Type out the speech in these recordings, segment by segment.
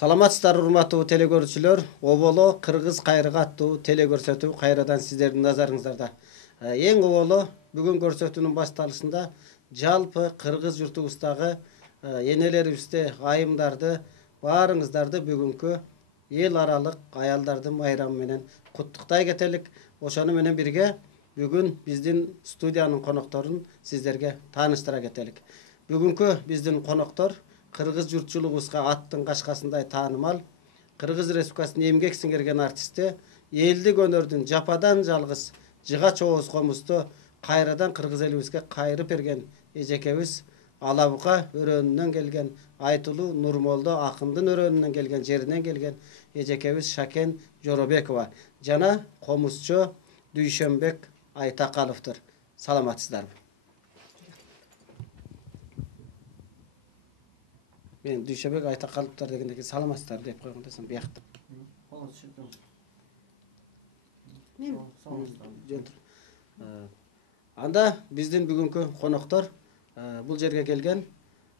Саламатсыздар урматтуу телекөрүүчүлөр. Оболо Кыргыз кайрыгы аттуу телекөрсөтүү кайрадан сиздердин назарыңыздарда. Эң оболо бүгүн көрсөтүүнүн башталышында жалпы кыргыз журтубуздагы энелерибизди, айымдарды, баарыңыздарды бүгүнкү эл аралык аялдардын майрамы менен куттуктай кетелик. Ошону менен бирге бүгүн биздин студиянын конокторун сиздерге тааныштыра кетелик. Бүгүнкү биздин коноктор Кыргыз журтчулугубузга аттын кашкасындай таанымал Кыргыз Республикасынын эмгек сиңирген артисти, элдик өнөрдүн жападан жалгыз жыга чооз комузду кайрадан кыргыз элибизге кайрып берген эжекебиз, Алабука өрөөнүнөн келген, Айтылуу Нурмолдо акындын өрөөнүнөн келген, жеринен келген эжекебиз Шакен Жоробекова жана комузчу Дүйшөнбек Айтакаловдур. Саламатсыздарбы? Мен Дүйшөнбек Айтакаловдур дегенде кийин саламатсыздар деп койгондо сен биякта. Анда биздин бүгүнкү коноктор бул жерге келген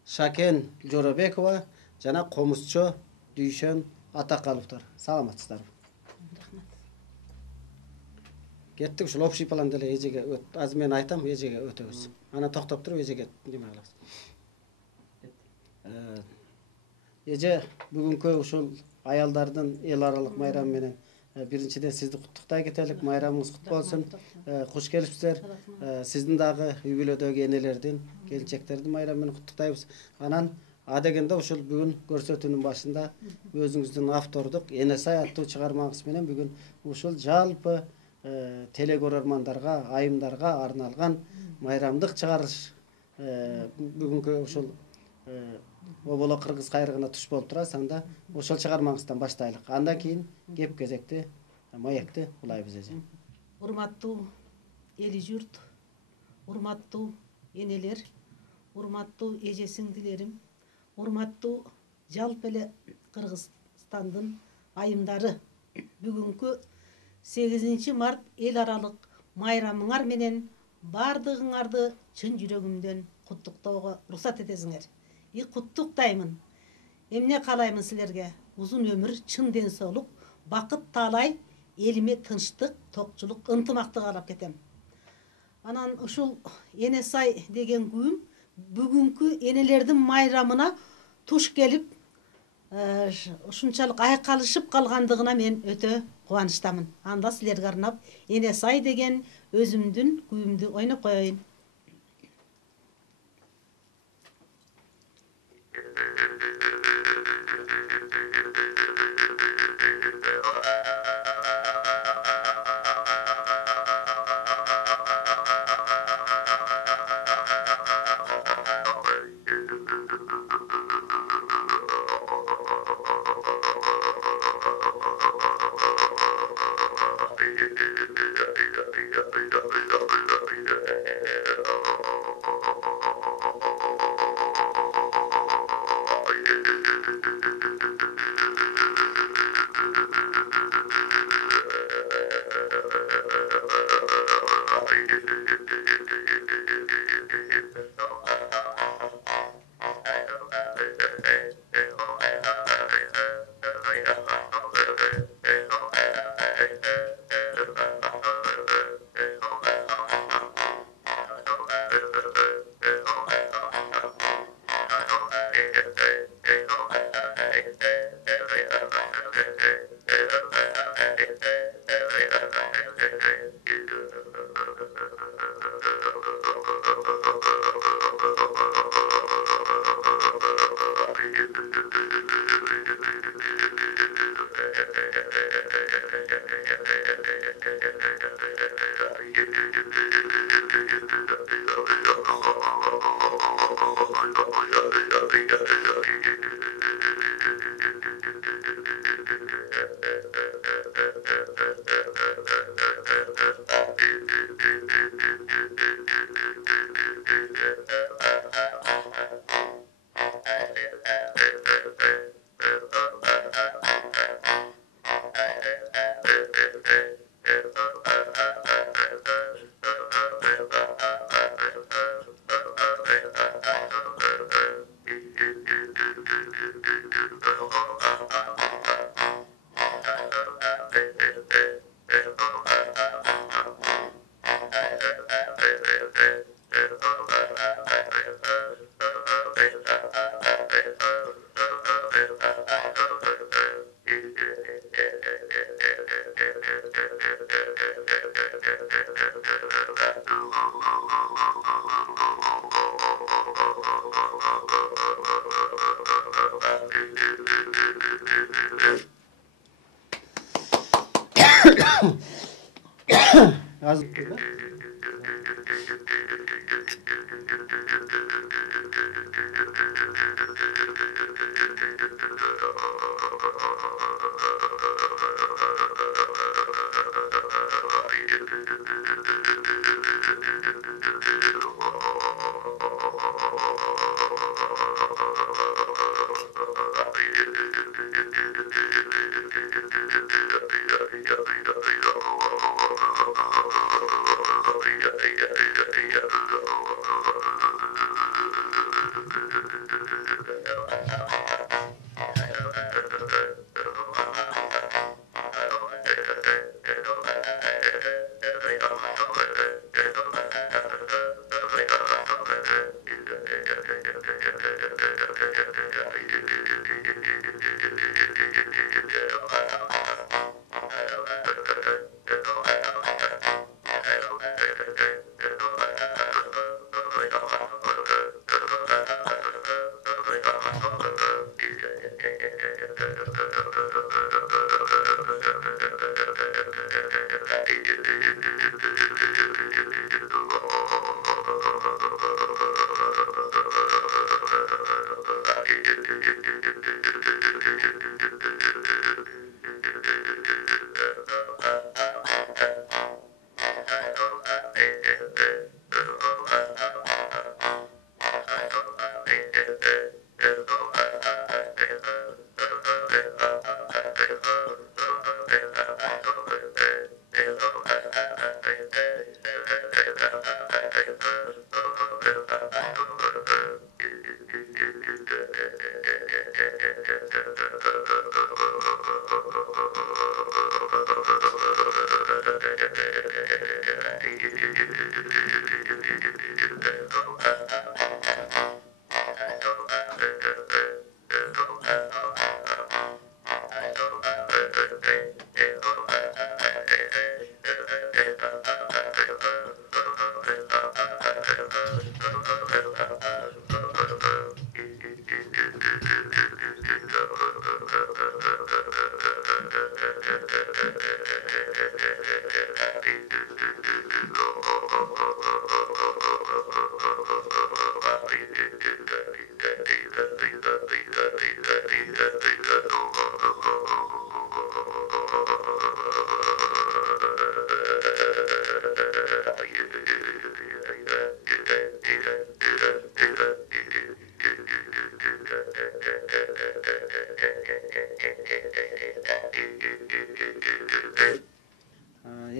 Шакен Жоробекова жана комузчу Дүйшөн Атакаловдур. Саламатсыздарбы? Кеттик ушул общий план деле эжеге өт. Азыр мен айтам, эжеге өтөбүз. Анан токтоп туруп эжеге неме кылабыз. Эже бүгүнкү ушул аялдардын эл аралык майрамы менен биринчиден сизди куттуктай кетелик. Майрамыңыз куту болсун. Куш келипсиздер. Сиздин дагы үй бүлөдөгү энелердин, келинчектердин майрамы менен куттуктайбыз. Анан дегенде ушул бүгүн көрсөтүүнүн башында өзүңүздүн автордук Эне сай аттуу чыгармаңыз менен бүгүн ушул жалпы телекөрөрмандарга, айымдарга арналган майрамдык чыгарылыш бүгүнкү ушул Оболо Кыргыз кайрыгына туш болуп турабыз. Анда ошол чыгармаңыздан баштайлык. Андан кийин кеп кезекти маекти улайбыз эже. Урматтуу эли журт, урматтуу энелер, урматтуу эже сиңдилерим, урматтуу жалпы эле Кыргызстандын айымдары, бүгүнкү 8 март эл аралык майрамыңар менен бардыгыңарды чын жүрөгүмдөн куттуктоого уруксат этесиңер. Куттуктаймын. Эмне каалаймын силерге? Узун өмүр, чын ден соолук, бакыт таалай, элиме тынчтык, токчулук, ынтымактык каалап кетем. Анан ушул Эне сай деген күйүм бүгүнкү энелердин майрамына туш келип, ушунчалык айкалышып калгандыгына мен өтө кубанычтамын. Анда силерге арнап Эне сай деген өзүмдүн күйүмдү ойноп коеюн. Az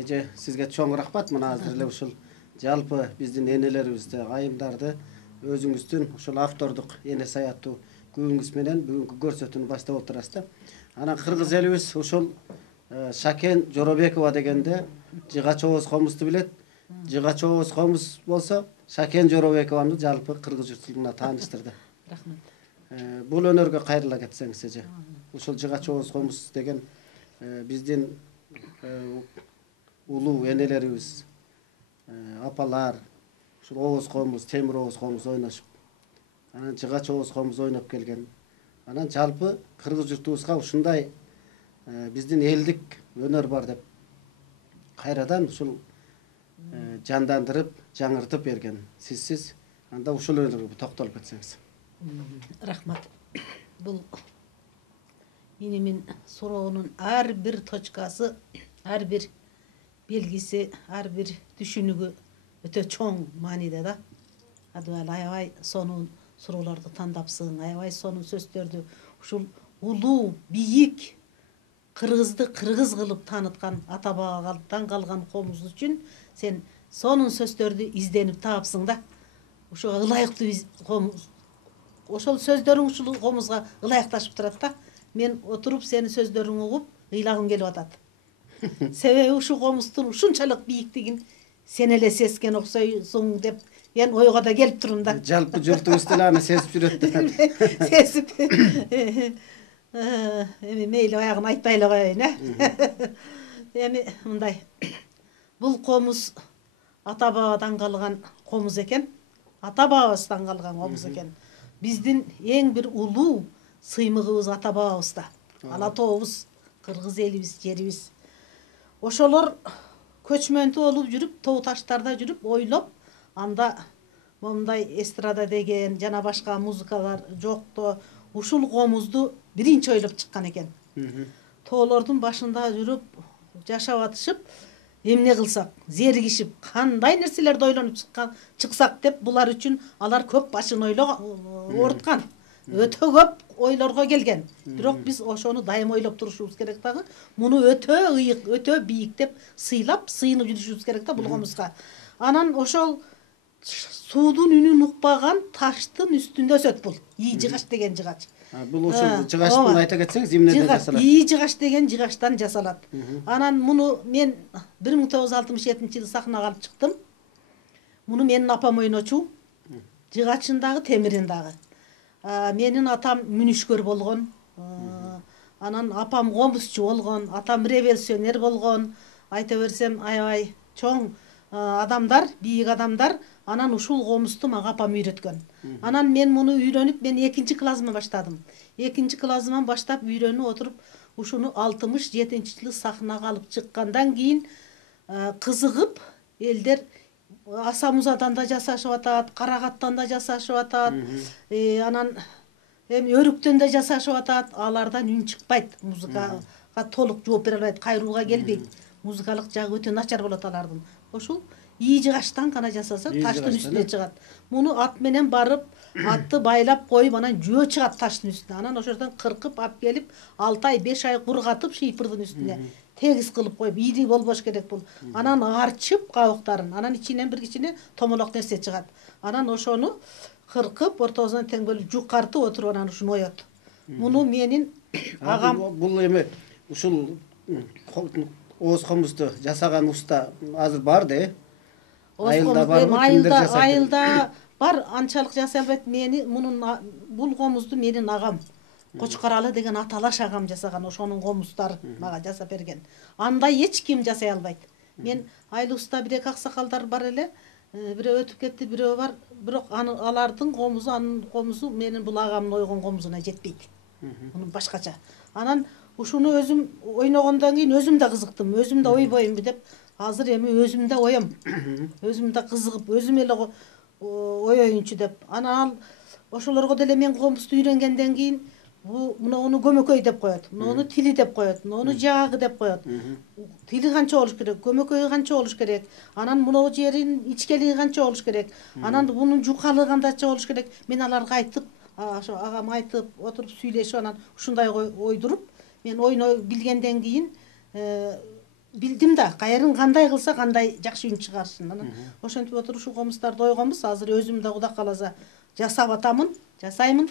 эже сизге чоң рахмат. Мына азыр эле ушул жалпы биздин энелерибизди, айымдарды өзүңүздүн ушул автордук эне саяттуу күбүңүз менен бүгүнкү көрсөтүүнү баштап отурасыз да. Анан кыргыз элибиз ушул Шакен Жоробекова дегенде Жыгачобоз комузду билет. Жыгачобоз комуз болсо Шакен Жоробекованы жалпы кыргыз журтчулугуна тааныштырды. Рахмат. Бул өнөргө кайрыла кетсеңиз эже. Ушул Жыгачобоз комуз деген биздин улуу энелерибиз, апалар, ушул Обоз комуз, Темир Обоз комуз ойношуп, анан Жыгачобоз комуз ойноп келген. Анан жалпы кыргыз журтубузга ушундай биздин элдик өнөр бар деп кайрадан ушул жандандырып, жаңыртып берген сизсиз. Анда ушул өнөргө токтолуп кетсеңиз. Рахмат. Бул менин суроонун ар бир точкасы, ар бир белгиси, ар бир түшүнүгү өтө чоң мааниде да. Адыбай аябай сонун суроолорду тандапсың, аябай сонун сөздөрдү ушул улуу, бийик кыргызды кыргыз кылып тааныткан ата бабадан калган комуз үчүн сен сонун сөздөрдү изденип таапсың да. Ошого ылайыктуу комуз. Ошол сөздөрүң ушул комузга ылайыкташып турат да. мен отуруп сени сөздөрүңү угуп ыйлагым келип атат. Себеби ушу комуздун ушунчалык бийиктигин сен эле сезген окшойсуң деп мен ойго да келип турум да. Жалпы журтубуз деле аны сезип жүрөт. Сезип. Эми мейли аягын айтпай эле коеюн, Эми мындай. Бул комуз ата бабадан калган комуз экен. Ата бабабыздан калган комуз экен. Биздин эң бир улуу сыймыгыбыз ата бабабызда. Ала тообуз, кыргыз элибиз, жерибиз. Ошолор көчмөнтү болуп жүрүп, тоо таштарда жүрүп, ойлоп, анда мындай эстрада деген жана башка музыкалар жокто, ушул комузду биринчи ойлоп чыккан экен. Тоолордун башында жүрүп, жашап атышып, эмне кылсак, зеригишип, кандай нерселерди ойлонуп чыксак деп, булар үчүн алар көп башын ооруткан. Өтө көп ойлорго келген. Бирок биз ошону дайым ойлоп турушубуз керек дагы. Муну өтө ыйык, өтө бийик деп сыйлап, сыйынып жүрүшүбүз керек да бул комузга. Анан ошол суудун үнүн укпаган таштын үстүндө өсөт бул. ий жыгач деген жыгач. Бул ошол жыгачтын айта кетсеңиз эмнеден жасалат? ий жыгач деген жыгачтан жасалат. Анан муну мен 1967-жылы сахнага алып чыктым. Муну менин апам ойночу. Жыгачын дагы, темирин дагы. Менин атам мүнүшкөр болгон. Анан апам комузчу болгон, атам революционер болгон. Айта берсем, аябай чоң адамдар, бийик адамдар. Анан ушул комузду мага апам үйрөткөн. Анан мен муну үйрөнүп, мен 2-классыман баштадым. 2-классыман баштап үйрөнүп отуруп, ушуну 67-жылы сахнага алып чыккандан кийин кызыгып, элдер Асамузадан да жасашып атат, Карагаттан да жасашып атат. Анан эми Өрүктөн да жасашып атат. Алардан үн чыкпайт. Музыкага толук жооп бере албайт, кайрууга келбейт. Музыкалык жагы өтө начар болот алардын. Ошол ий жыгачтан гана жасаса, таштын үстүнө чыгат. Муну ат менен барып, атты байлап коюп, анан жөө чыгат таштын үстүнө. Анан ошордон кыркып алып келип, 6 ай, 5 ай кургатып шийпырдын үстүнө тегиз кылып коюп, ийри болбош керек бул. Анан арчып кабыктарын, анан ичинен бир кичине томолок нерсе чыгат. Анан ошону кыркып, ортосунан тең бөлүп жукартып отуруп, анан ушуну оет. Муну менин агам бул эми ушул ооз комузду жасаган уста азыр бар да, айылда барбы, кимдер жасайт? Айылда бар, анчалык жасай албайт. Мени мунун бул комузду менин агам Кочкаралы деген аталаш агам жасаган, ошонун комуздары мага жасап берген. Андай эч ким жасай албайт. Мен айылыбызда бир эки аксакалдар бар эле, бирөө өтүп кетти, бирөө бар. Бирок алардын комузу, анын комузу менин бул агамдын ойгон комузуна жетпейт. Мунун башкача. Анан ушуну өзүм ойногондон кийин өзүм да кызыктым, өзүм да ойбоймбу деп, азыр эми өзүм да оем. Өзүм да кызыгып, өзүм эле оёюнчу деп. Анан ошолорго деле мен комузду үйрөнгөндөн кийин муну көмөкөй деп коет, муну тили деп коет, муну жаагы деп коет. Тили канча болуш керек, көмөкөйү канча болуш керек, анан муну жерин ичкелиги канча болуш керек, анан мунун жукалыгы кандайча болуш керек. Мен аларга айтып, ошо агам айтып, отуруп сүйлөшүп, анан ушундай ойдуруп, мен ойной билгенден кийин билдим да, кайрын кандай кылса кандай жакшы үн чыгарышын. Анан ошентип отуруп ушу комуздарды ойгонбуз. Азыр өзүм да Кудай кааласа жасап атамын, жасаймын.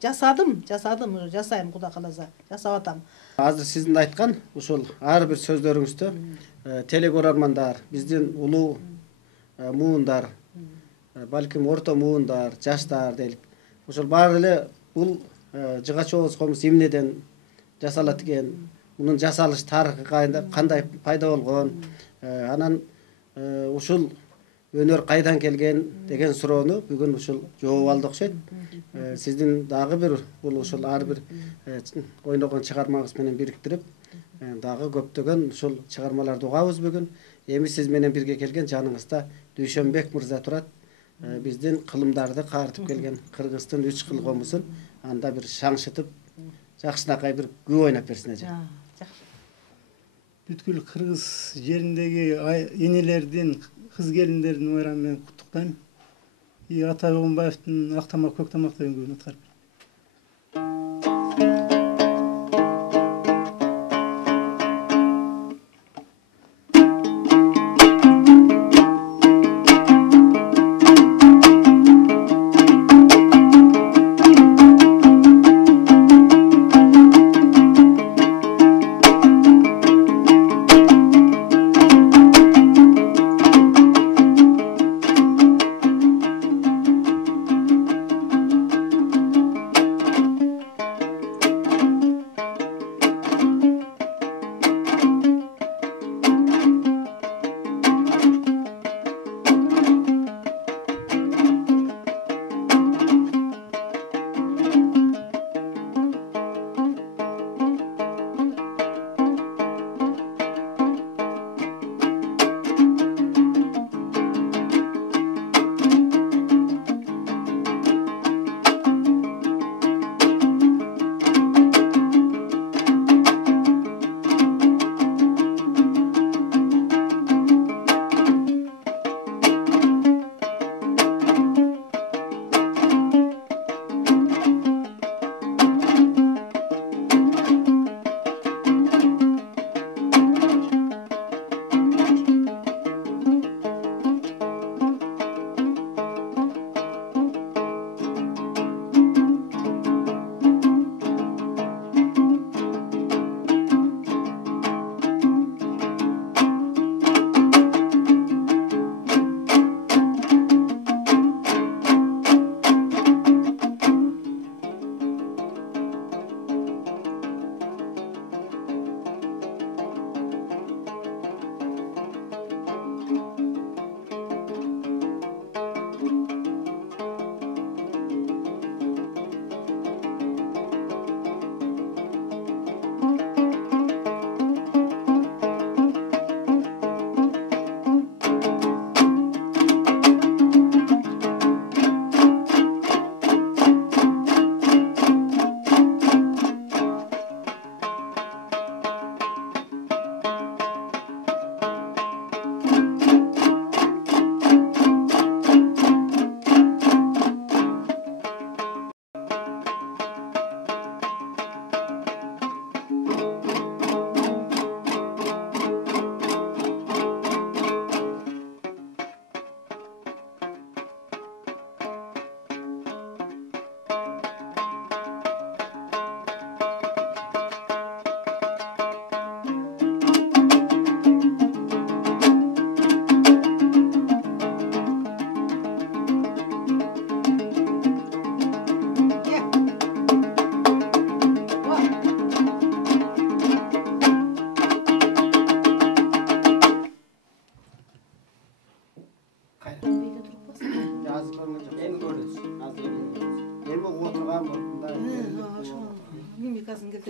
Жасадым, жасайм, Кудай кааласа, жасап атам. Азыр сиздин айткан ушул ар бир сөздөрүңүздө телекөрөрмандар, биздин улуу муундар, балким орто муундар, жаштар дейли. Ошол баары эле бул жыгач ооз комуз эмнеден жасалат экен, мунун жасалыш тарыхы кандай пайда болгон, анан ушул өнөр кайдан келген деген суроону бүгүн ушул жооп алды окшойт. Сиздин дагы бир бул ушул ар бир ойногон чыгармаңыз менен бириктирип, дагы көптөгөн ушул чыгармаларды угабыз бүгүн. Эми сиз менен бирге келген жаныңызда Дүйшөнбек мырза турат. Биздин кылымдарды картып келген кыргыздын 3 кыл комузун анда бир шаңшытып, жакшынакай бир күү ойноп берсин эже. Бүткүл кыргыз жериндеги энелердин, кыз келиндердин байрамы менен куттуктайм. Атай Огунбаевдин Ак тамак, көк тамак деген күүнү аткарып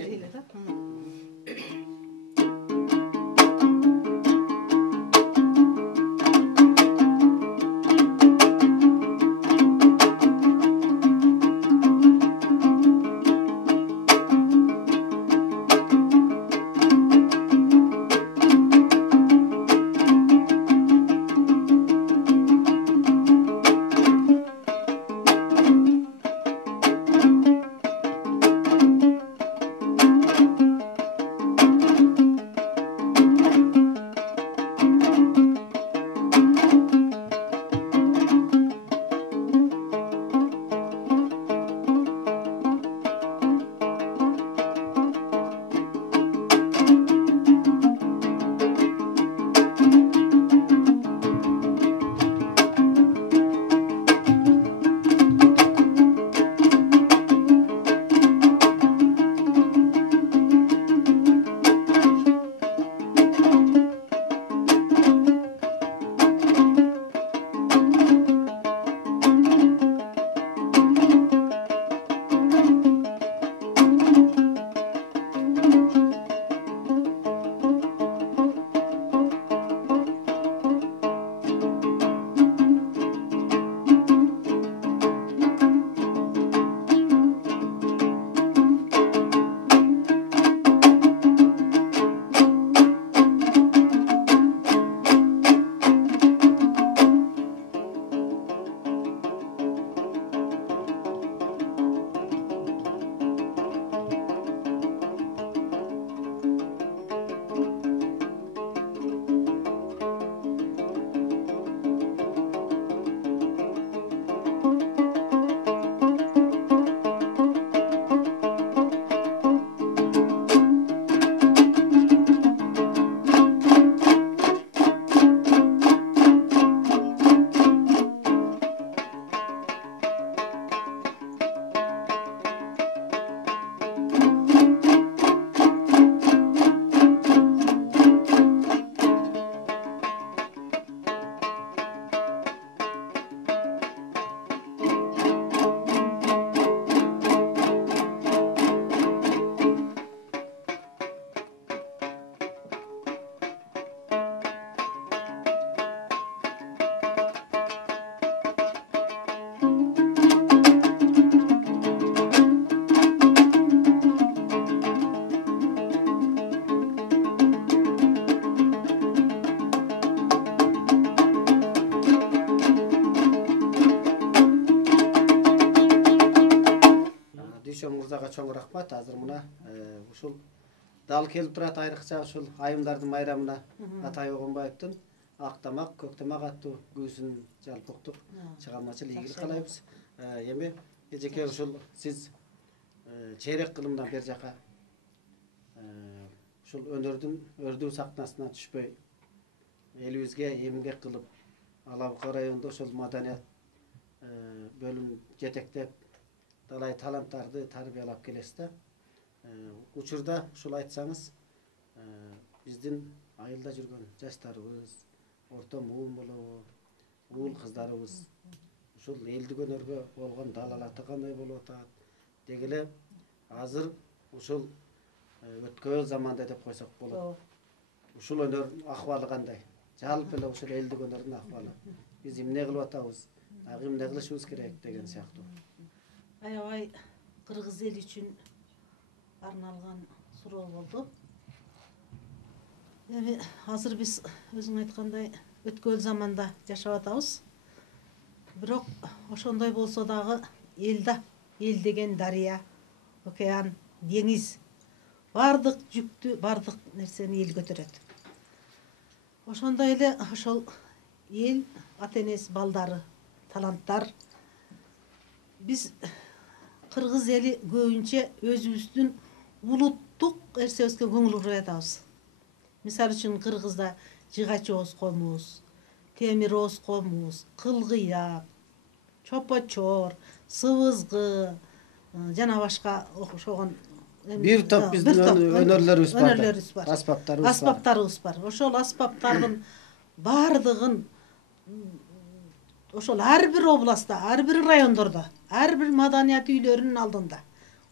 Бітірейлі, да? мырзага чоң рахмат. Азыр мына ушул дал келип турат, айрыкча ушул айымдардын майрамына Атай Огонбаевдин Ак тамак, көк тамак аттуу күүсүн жалпыктук чыгармачыл ийгилик каалайбыз. Эми эжеке ушул сиз чейрек кылымдан бер жака ушул өнөрдүн өрдүү сахнасына түшпөй элибизге эмгек кылып Алабука районунда ошол маданият бөлүм жетектеп талай таланттарды тарбиялап келесиз да. Учурда ушул айтсаңыз, биздин айылда жүргөн жаштарыбыз, орто муун болобу, уул кыздарыбыз ушул элдик өнөргө болгон далалаты кандай болуп атат? Деги эле азыр ушул өткөн заманда деп койсок болот. Ушул өнөрдүн акыбалы кандай? Жалпы эле ушул элдик өнөрдүн акыбалы. Биз эмне кылып атабыз? Дагы эмне кылышыбыз керек деген сыяктуу. Аябай кыргыз эли үчүн арналган суроо болду. Эми азыр биз өзүң айткандай өткөн заманда жашап атабыз. Бирок ошондой болсо дагы эл деген дарыя, океан, деңиз бардык жүктү, бардык нерсени эл көтөрөт. Ошондой эле ошол эл, ата-энеси, балдары, таланттар биз кыргыз эли көбүнчө өзүбүздүн улуттук нерсебизге көңүл буруп атабыз. Мисалы үчүн кыргызда жыгач ооз комуз, темир ооз комуз, кылгыяк, чопочор, сыбызгы жана башка окшогон бир топ биздин өнөрлөрүбүз бар. Аспаптарыбыз бар. Ошол аспаптардын бардыгын ошол ар бир областта, ар бир райондордо, ар бир маданият үйлөрүнүн алдында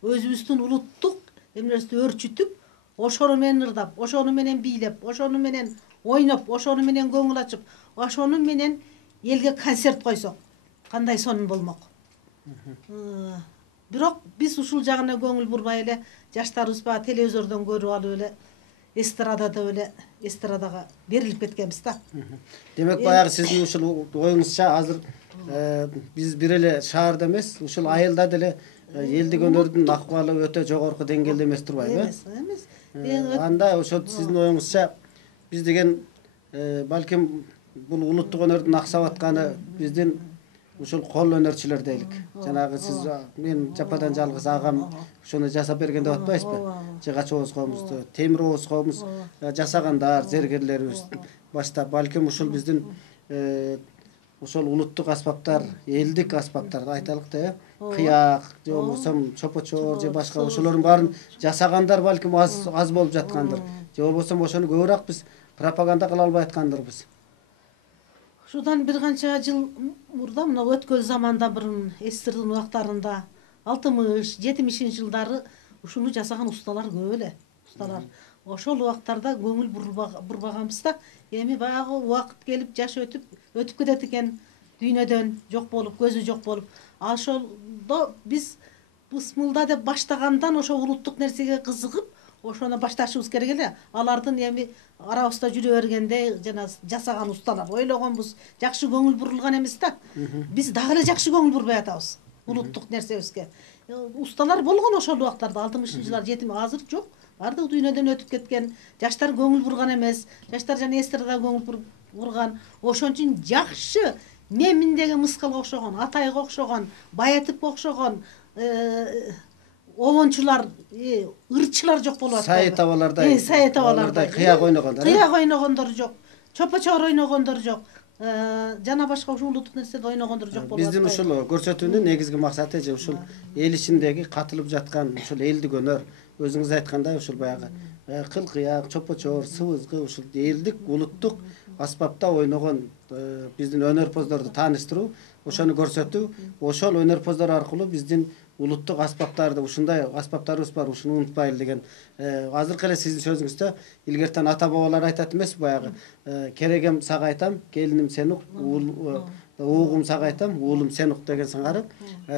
өзүбүздүн улуттук эмнерсти өрчүтүп, ошону менен ырдап, ошону менен бийлеп, ошону менен ойноп, ошону менен көңүл ачып, ошону менен элге концерт койсок кандай сонун болмок. Бирок биз ушул жагына көңүл бурбай эле жаштарыбыз баягы телевизордон көрүп алып эле эстрадага берилип кеткенбиз да. Демек баягы сиздин ушул оюңузча азыр биз бир эле шаарда эмес, ушул айылда деле элдик өнөрдүн акыбалы өтө жогорку деңгээлде эмес турбайбы? Эмес. Анда ошо сиздин оюңузча биз деген балким бул улуттук өнөрдүн аксап атканы биздин ушул кол өнөрчүлөр дейлик. Жанагы сиз мен жападан жалгыз агам ошону жасап берген деп атпайсызбы? Жыгач Оозкоомузду, Темир Оозкоомуз жасагандар, зергерлерибиз баштап балким ушул биздин ошол улуттук аспаптар, элдик аспаптар айталык да, кыяк, же болбосо чопочор же башка ошолордун баарын жасагандар балким аз болуп жаткандыр. Же болбосо ошону көбүрөөк биз пропаганда кыла албай аткандырбыз. Шудан бир канча жыл мурда, мына өткөн заманда бурун эстердин убактарында 60-70 жылдары ушуну жасаган усталар көп эле. Усталар. Ошол убактарда көңүл бурбаганбыз да, эми баягы убакыт келип жаш өтүп кетет экен, дүйнөдөн жок болуп, көзү жок болуп. Ошолдо биз бысмылда деп баштагандан ошо улуттук нерсеге кызыгып, ошону башташыбыз керек эле. Алардын эми арабызда жүрө бергенде жана жасаган усталар ойлогонбуз, жакшы көңүл бурулган эмес да. Биз дагы эле жакшы көңүл бурбай атабыз улуттук нерсебизге. Усталар болгон ошол убактарда 60-жылдар 70, азыр жок. Бардык дүйнөдөн өтүп кеткен. Жаштар көңүл бурган эмес. Жаштар жана эстрада көңүл бурган. Ошон үчүн жакшы Меминдеги Мыскалга окшогон, Атайга окшогон, Баятипке окшогон обончулар, ырчылар жок болуп атпайбы? Сайыт абалардай. Сайыт абалардай. Кыяк ойногондор. Кыяк ойногондор жок. Чопочор ойногондор жок. Жана башка ушул улуттук нерседе ойногондор жок болуп атпайбы? Биздин ушул көрсөтүүнүн негизги максаты же ушул эл ичиндеги катылып жаткан ушул элдик өнөр, өзүңүз айткандай ушул баягы кыл кыяк, чопочор, сыбызгы ушул элдик, улуттук аспапта ойногон биздин өнөрпоздорду тааныштыруу, ошону көрсөтүү, ошол өнөрпоздор аркылуу биздин улуттук аспаптарды, ушундай аспаптарыбыз бар, ушуну унутпайлы деген. Азыркы эле сиздин сөзүңүздө илгертен ата бабалар айтат эмес баягы керегем сага айтам, келиним сен ук, уугум сага айтам, уулум сен ук деген сыңары.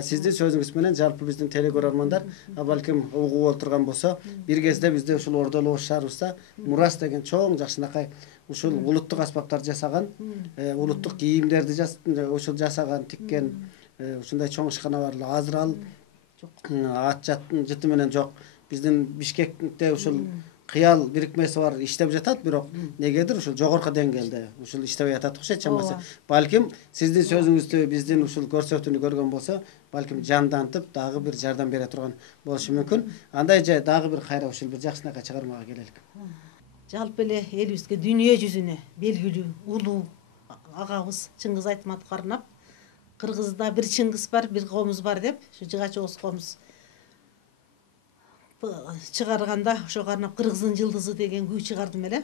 Сиздин сөзүңүз менен жалпы биздин телекөрөрмандар балким угуп отурган болсо, бир кезде бизде ушул Ордолобош шаарыбызда Мурас деген чоң жакшынакай ушул улуттук аспаптар жасаган, улуттук кийимдерди ушул жасаган, тиккен ушундай чоң ишкана бар эле. Азыр ал ат жыты менен жок. Биздин Бишкекте ушул кыял бирикмеси бар, иштеп жатат, бирок негедир ушул жогорку деңгээлде ушул иштебей атат окшойт чамасы. Балким сиздин сөзүңүздү, биздин ушул көрсөтүүнү көргөн болсо, балким жандантып дагы бир жардам бере турган болушу мүмкүн. Андай же дагы бир кайра ушул бир жакшынакай чыгармага келелик. Жалпы эле элибизге дүйнө жүзүнө белгилүү улуу агабыз Чыңгыз Айтматовго арнап, Кыргызда бир Чыңгыз бар, бир комуз бар деп, ушу Жыгач Оозкоомуз чыгарганда ошого арнап Кыргыздын жылдызы деген күй чыгардым эле.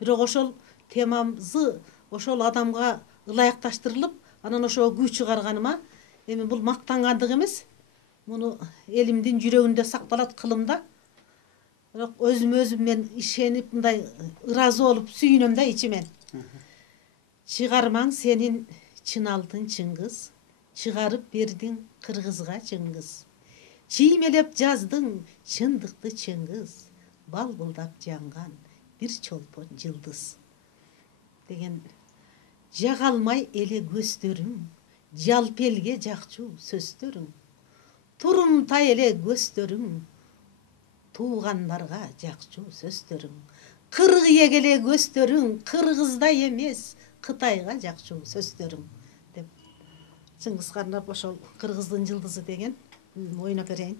Бирок ошол темамызы ошол адамга ылайыкташтырылып, анан ошого күй чыгарганыма эми бул мактангандык эмес. Муну элимдин жүрөгүндө сакталат кылымда. Бирок өзүм мен ишенип мындай ыраазы болуп сүйүнөм да ичимен. Чыгармаң сенин чын алтын Чыңгыз, чыгарып бердиң Кыргызга Чыңгыз. Чиймелеп жаздың чындыкты Чыңгыз, балбылдап жанган бир чолпон жылдыз. Деген жага алмай эле көздөрүң, жалп элге жакчу сөздөрүң. Турумтай эле көздөрүң, туугандарга жакчу сөздөрүң. Кыргыйек эле көздөрүң, Кыргызда эмес, Кытайга жакчу сөздөрүң деп Чыңгызга арнап ошол Кыргыздын жылдызы деген ойноп берейин.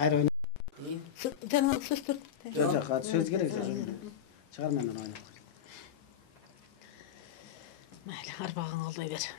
Gayrı oyna. Sen söz tut. Yok, söz gerek yok. Çıkar benden oyna. Mayli, arbağın oldu ver.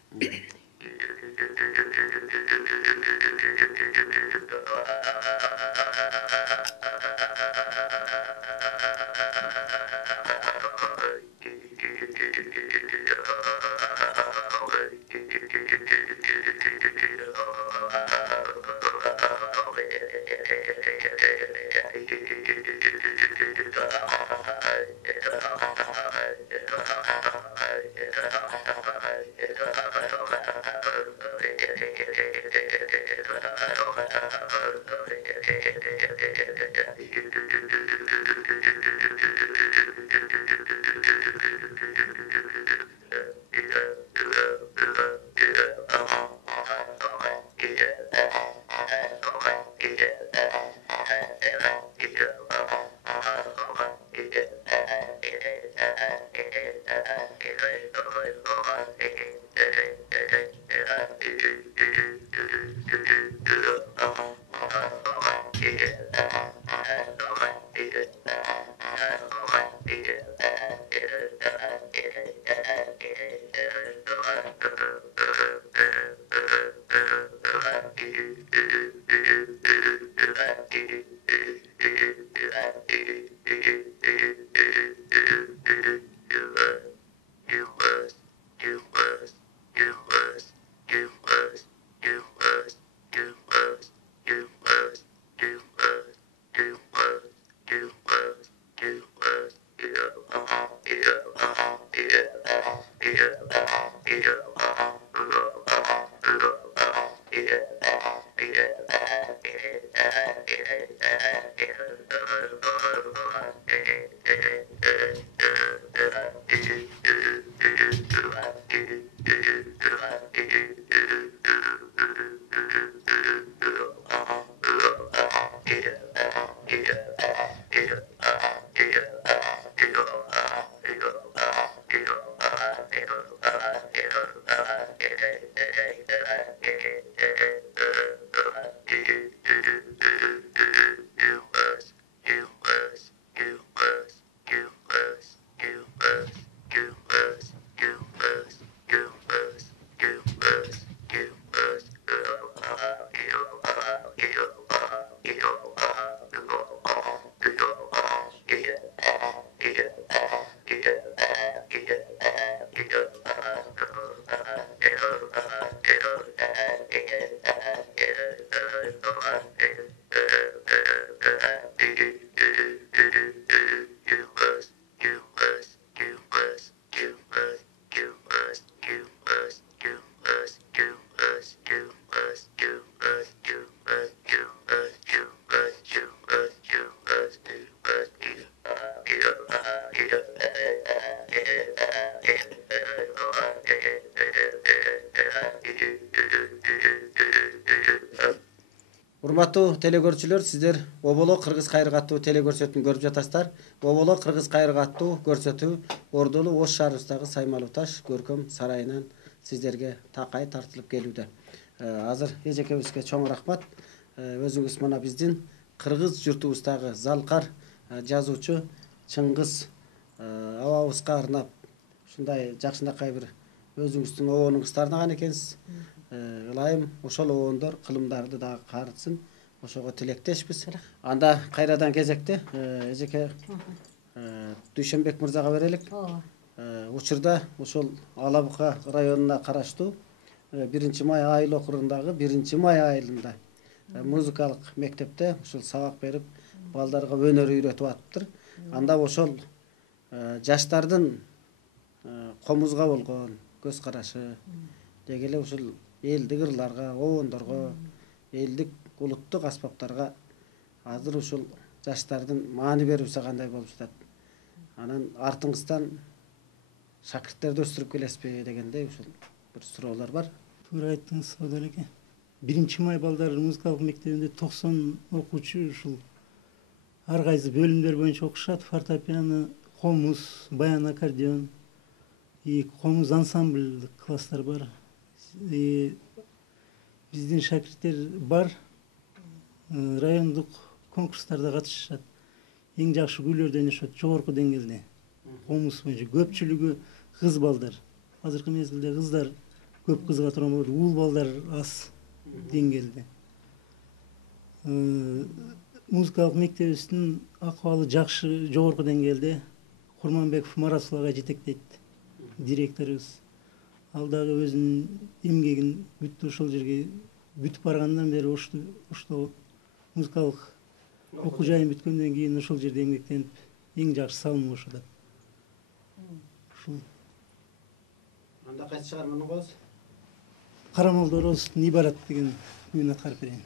Урматтуу телекөрүүчүлөр, сиздер Оболо Кыргыз кайрыгы аттуу телекөрсөтүүнү көрүп жатасыздар. Оболо Кыргыз кайрыгы аттуу көрсөтүү Ордулу Ош шаарыбыздагы Саймалуу Таш көркөм сарайынан сиздерге такай тартылып келүүдө. Азыр эжекебизге чоң рахмат. Өзүңүз мына биздин кыргыз журтубуздагы залкар жазуучу Чыңгыз абабызга арнап ушундай жакшынакай бир өзүңүздүн обонуңузду арнаган экенсиз. Ылайым ошол обондор кылымдарды дагы карытсын, ошого тилектешпиз. Анда кайрадан кезекте эжеке Дүйшөнбек мырзага берелик. Учурда ошол Ала Бука районуна караштуу 1 май айыл округундагы 1 май айылында музыкалык мектепте ушул сабак берип, балдарга өнөр үйрөтүп атыптыр. Анда ошол жаштардын комузга болгон көз карашы, деги эле ушул элдик ырларга, обондорго, элдик улуттук аспаптарга азыр ушул жаштардын маани берүүсү кандай болуп жатат? Анан артыңыздан шакирттерди өстүрүп келесизби дегендей ушул бир суроолор бар. Туура айттыңыз, Саудал эке. 1 май балдар музыкалык мектебинде 90 окуучу ушул ар кайсы бөлүмдөр боюнча окушат. Фортепиано, комуз, баян аккордеон, комуз ансамбльдик класстар бар. Биздин шакирттер бар. Райондук конкурстарда катышышат. Эң жакшы күйлөрдү өнүшөт жогорку деңгээлде. Комуз боюнча көпчүлүгү кыз балдар. Азыркы мезгилде кыздар көп кызыга турган болот, уул балдар аз деңгээлде. Музыкалык мектебибиздин акыбалы жакшы, жогорку деңгээлде. Курманбеков Марасул ага жетектейт, директорубуз. Ал дагы өзүнүн эмгегин бүттү, ошол жерге бүтүп баргандан бери ошто музыкалык окуу жайын бүткөндөн кийин ошол жерде эмгектенип эң жакшы салым кошот. Ушул Анда кайсы чыгарманы коебуз? Карамолдор Оростун ибарат деген күйүн аткарып берейин.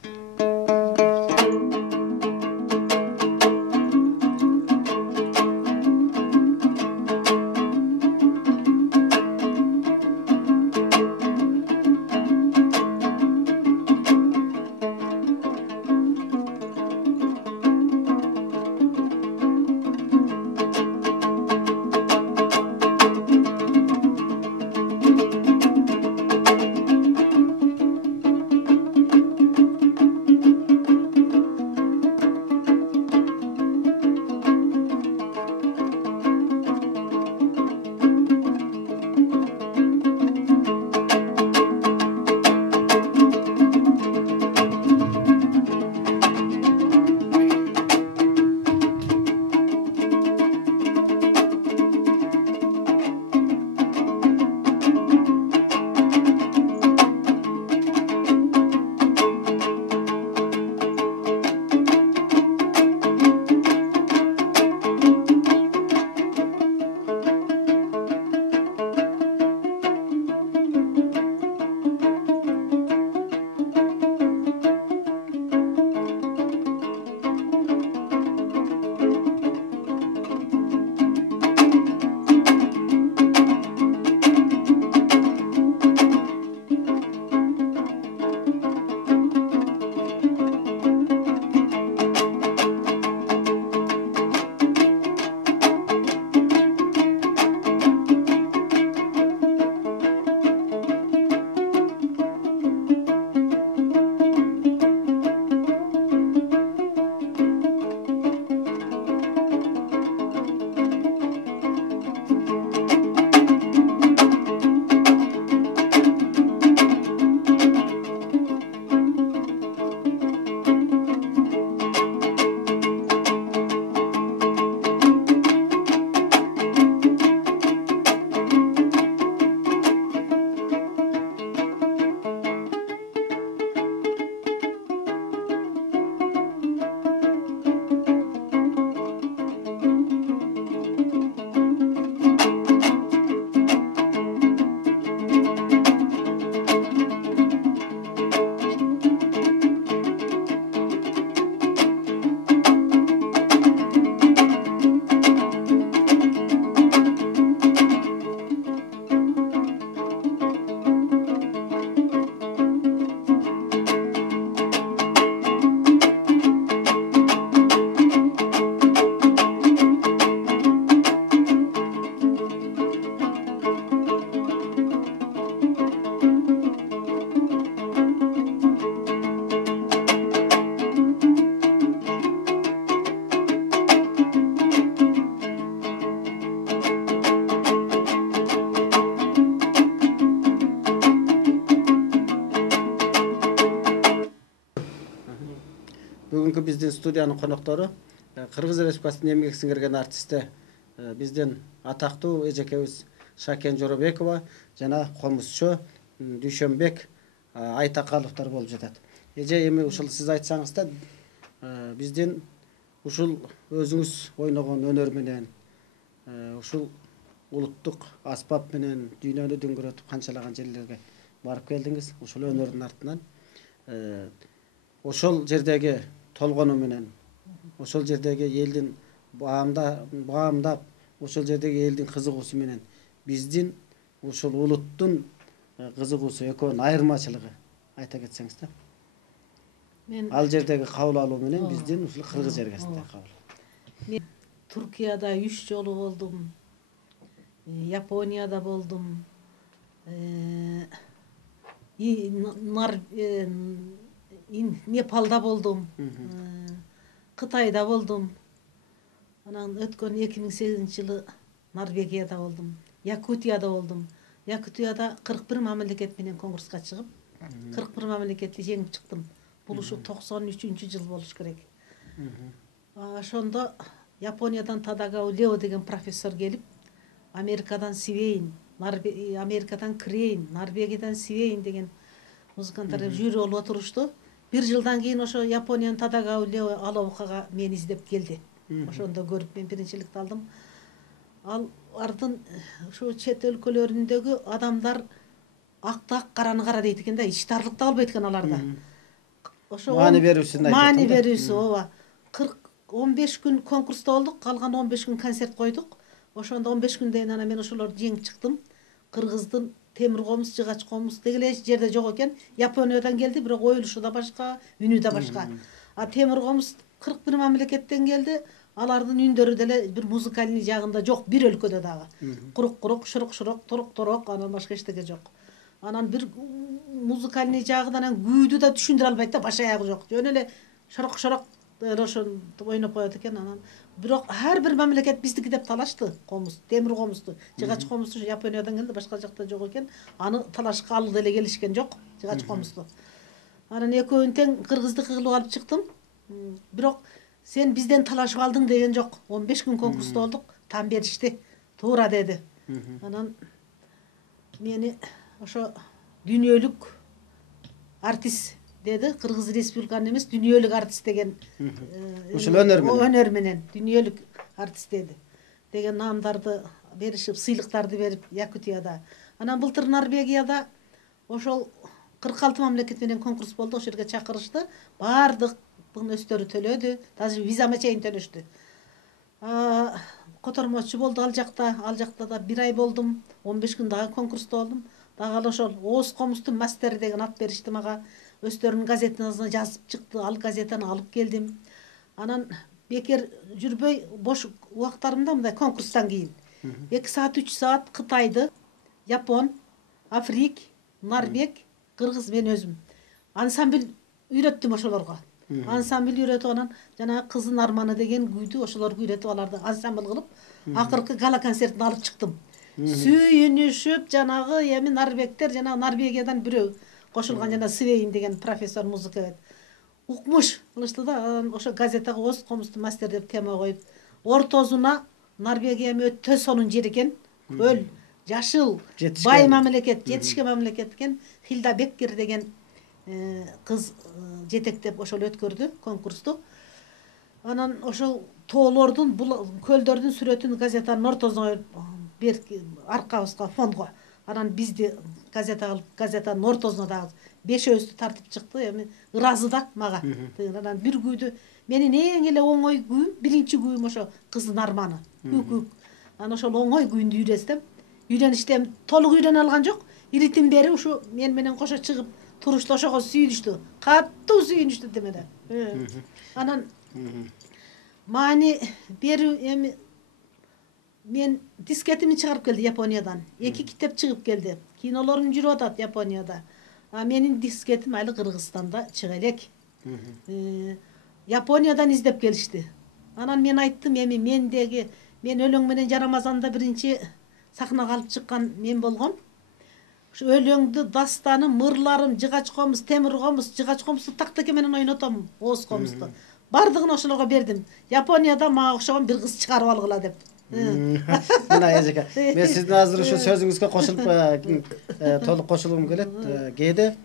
Бүгүнкү биздин студиянын коноктору Кыргыз Республикасынын эмгек сиңирген артисти биздин атактуу эжекебиз Шакен Жоробекова жана комузчу Дүйшөнбек Айтакаловдор болуп жатат. Эже, эми ушул сиз айтсаңыз да биздин ушул өзүңүз ойногон өнөр менен ушул улуттук аспап менен дүйнөнү дүңгүрөтүп канчалаган жерлерге барып келдиңиз. Ушул өнөрдүн артынан ошол жердеги толгону менен, ошол жердеги элдин баамдап, ошол жердеги элдин кызыгуусу менен биздин ушул улуттун кызыгуусу экөөнүн айырмачылыгы айта кетсеңиз да. Мен Ал жердеги кабыл алуу менен биздин ушул кыргыз жергесиндеги кабыл алуу. мен Туркияда 3 жолу болдум. Японияда болдум. Непалда болдум. Кытайда болдум. Анан өткөн 2008-жылы Норвегияда болдум. Якутияда болдум. Якутияда 41 мамлекет менен конкурска чыгып, 41 мамлекетти жеңип чыктым. Бул ушу 93-жыл болуш керек. Ошондо Япониядан Тадагава Лео деген профессор келип, Америкадан Свейн, Америкадан Крейн, Норвегиядан Свейн деген музыканттар жюри болуп отурушту. 1 жылдан кийин ошо Япониянын Тадагава Лео Алабукага мени издеп келди. Ошондо көрүп мен биринчиликти алдым. Ал ардын ошо чет өлкөлөрүндөгү адамдар ак караны кара дейт экен да, иштарлык да болбойт экен аларда. Ошо Маани берүүсүн айтып маани берүүсү, ооба. 15 күн конкурста болдук, калган 15 күн концерт койдук. Ошондо 15 күндөн анан мен ошолорду жеңип чыктым. Кыргыздын темир комуз, жыгач комуз дегеле жерде жок экен. Япониядан келди, бирок оюлушу да башка, үнү да башка. А темир комуз 41 мамлекеттен келди. Алардын үндөрү деле бир музыкальный жагында жок, бир өлкөдө дагы. Курук-курук, шурук-шурук, турук-турук, анан башка эчтеке жок. Анан бир музыкальный жагынан анан күйдү да түшүндүрө албайт да, баш аягы жок. Жөн эле шорок-шорок ошон ойноп коет экен. Анан бирок ар бир мамлекет биздики деп талашты комуз, темир комузду. Жыгач комузду Япониядан келди, башка жакта жок экен. Аны талашка алуу деле келишкен жок, жыгач комузду. Анан экөөнүн тең кыргыздыкы кылып алып чыктым. Бирок сен бизден талашып алдың деген жок. 15 күн конкурста болдук, там беришти. Туура деди. Анан мени ошо дүйнөлүк артист деди. Кыргыз Республиканын эмес, дүйнөлүк артист деген Ушул өнөр менен. Өнөр менен дүйнөлүк артист деди. Деген наамдарды беришип, сыйлыктарды берип Якутияда. Анан былтыр Норвегияда ошол 46 мамлекет менен конкурс болду. Ошол жерге чакырышты. Бардыктын өстөрү төлөдү. Даже визама чейин төлөштү. Котормочу болду ал жакта. Ал жакта да 1 ай болдум. 15 күн дагы конкурста болдум. Дагы ошол Ооз комуздун мастери деген ат беришти мага. Өздөрүнүн газетине жазып чыкты. Ал газетаны алып келдим. Анан бекер жүрбөй бош убактарымда мындай конкурстан кийин 2 саат 3 саат Кытайды, Япон, Африк, Норвег, Кыргыз мен өзүм ансамбль үйрөттүм ошолорго. Ансамбль үйрөтүп анан жанагы кыздын арманы деген күйдү ошолорго үйрөтүп аларды ансамбль кылып, акыркы гала концертине алып чыктым. Сүйүнүшүп жанагы эми норвегтер, жанагы Норвегиядан бирөө кошулган жана Свейн деген профессор музыка укмуш кылышты да, ошо газетага Ооз комуздун мастер деп тема коюп, ортосуна Норвегия эми өтө сонун жер экен, көл, жашыл, бай мамлекет, жетишкен мамлекет экен. Хилда Беккер деген кыз жетектеп ошол өткөрдү конкурсту. Анан ошол тоолордун, көлдөрдүн сүрөтүн газетанын ортосуна коюп, аркабызга фонго. Анан бизди газетанын ортосуна дагы бешөөбүздү тартып чыкты. Эми ыраазы да мага. Анан бир күйдү менин эң эле оңой күйүм, биринчи күйүм ошо кыздын арманы. Күк. Анан ошол оңой күйүндү үйрөтсөм, үйрөнүштем толук үйрөнө алган жок. Ритм бери ушу мен менен кошо чыгып турушту, ошого сүйүнүштү. Катуу сүйүнүштү демеде. Анан маани берүү эми мен дискетimi чыгарып келди Япониядан. 2 китеп чыгып келди. Кинолорум жүрүп атат Японияда. А менин дискетим али Кыргызстанда чыга элек. Япониядан издеп келишти. Анан мен айттым, эми мен өлөң менен Жарамазанда биринчи сахнага алып чыккан мен болгом. Ошо өлөңдү, дастаным, мырларым, жыгач комуз, темир комуз, жыгач комузду тактеке менен ойнотом, ооз комузду. Бардыгын ошолорго бердим. Японияда мага окшогон бир кыз чыгарып алгыла деп. Мына эжеке, мен сиздин азыр ушу сөзүңүзгө кошулуп толук кошулгум келет. Кээде